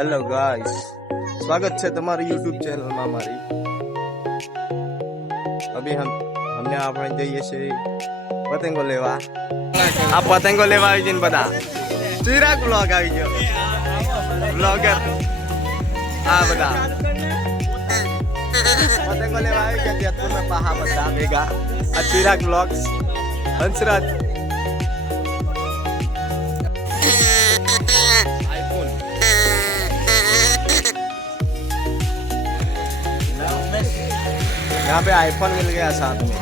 Hello guys સ્વાગત છે તમારી યુટ્યુબ ચેનલમાં મારી અભી હમ, હમને આપણે જઈએ છીએ પતંગો લેવા. આ પતંગો લેવા આવી જઈને બધા. ચિરાગ બ્લોગ આવી ગયો. બ્લોગર આ બધા. પતંગો લેવા આવી ગયા જેતપુરમાં પાહા બધા ભેગા. આ ચિરાગ બ્લોગ્સ હંસરાજ. यहाँ पे आईफोन मिल गया साथ में।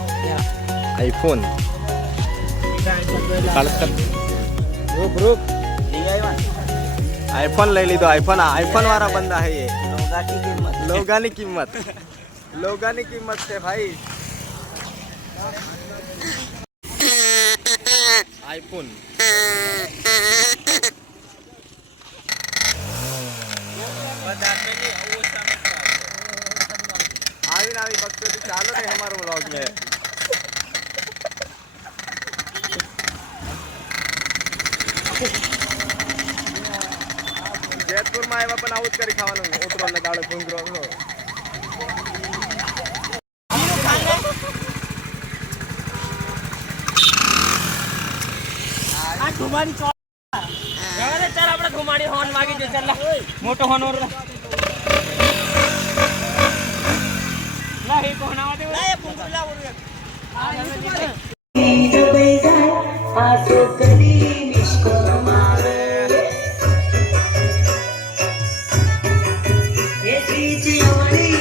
आईफोन आईफोन ले ली तो आईफोन आईफोन वाला बंदा है ये। लोगा की कीमत लोगा की कीमत से भाई। आईफोन આવીને આવી બક્ષોથી ચાલો ને અમારો વ્લોગ ને જેતપુરમાં આવ્યા પણ આવું જ કરી ખાવાનું ઉતરો ને દાડો ભૂંગરો આ ઘુમાડી ચો ચાલ ચાલ આપણે ઘુમાડી હોર્ન વાગી દે ચાલ લા. મોટો હોર્ન ઓર આસો કરી નિષ્કમાર એ ચીજ અવળી